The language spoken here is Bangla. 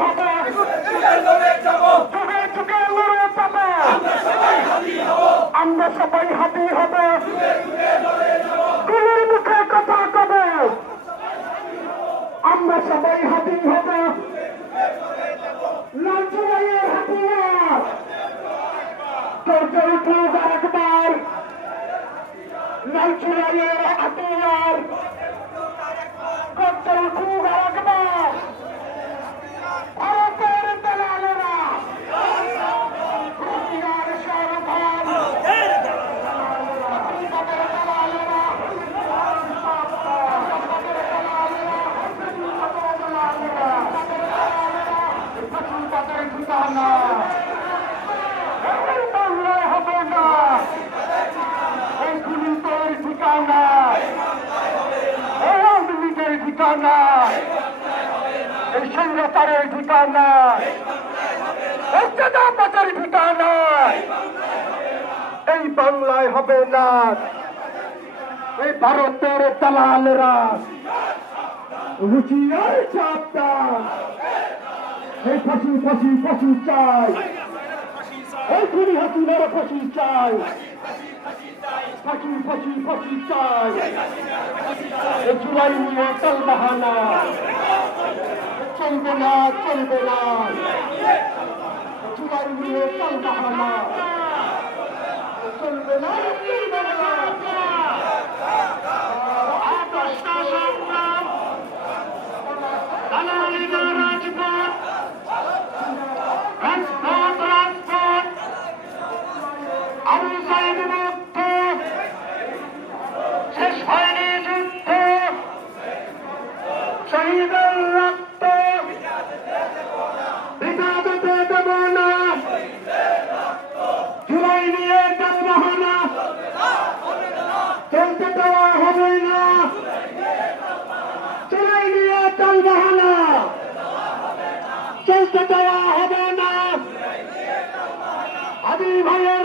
লড়াই হবে, যুগে যুগে লড়ে যাব, আমরা সবাই হাতি হব, গুলির মুখে কথা কব, আমরা সবাই হাতি হব, লড়াইয়ের হাতিয়ার, চোর খুব একবার, লড়াইয়ের হাতিয়ার, চোর খুব একবার, ভারতের দালালেরা হাতিয়ার সরকার, ঠিকানা বাংলায় হবে না, এই পুলিশের ঠিকানা, এই আওয়ামী লীগের ঠিকানা, এই সংঘাতের ঠিকানা, এই চাঁদাবাজের ঠিকানা, এই বাংলায় হবে না। এই ভারতের দালালেরা হুঁশিয়ার সাবধান, এই ফাঁসি ফাঁসি ফাঁসি চাই, এই খুনি হাসিনার ফাঁসি চাই, ফাঁসি ফাঁসি ফাঁসি চাই, এই জুলাই নিয়ে তাল বাহানা চলবে না, চলবে না, জুলাই নিয়ে তাল বাহানা চলবে না, চলবে না। শেষ হয়নি যুদ্ধ, শহীদের রক্ত বৃথা যেতে দেব না, জুলাই নিয়ে যানবাহনা চলতে দেওয়া হবে না, জুলাই নিয়ে যানবাহনা চলতে দেওয়া হবে না, আদি ভাইয়ের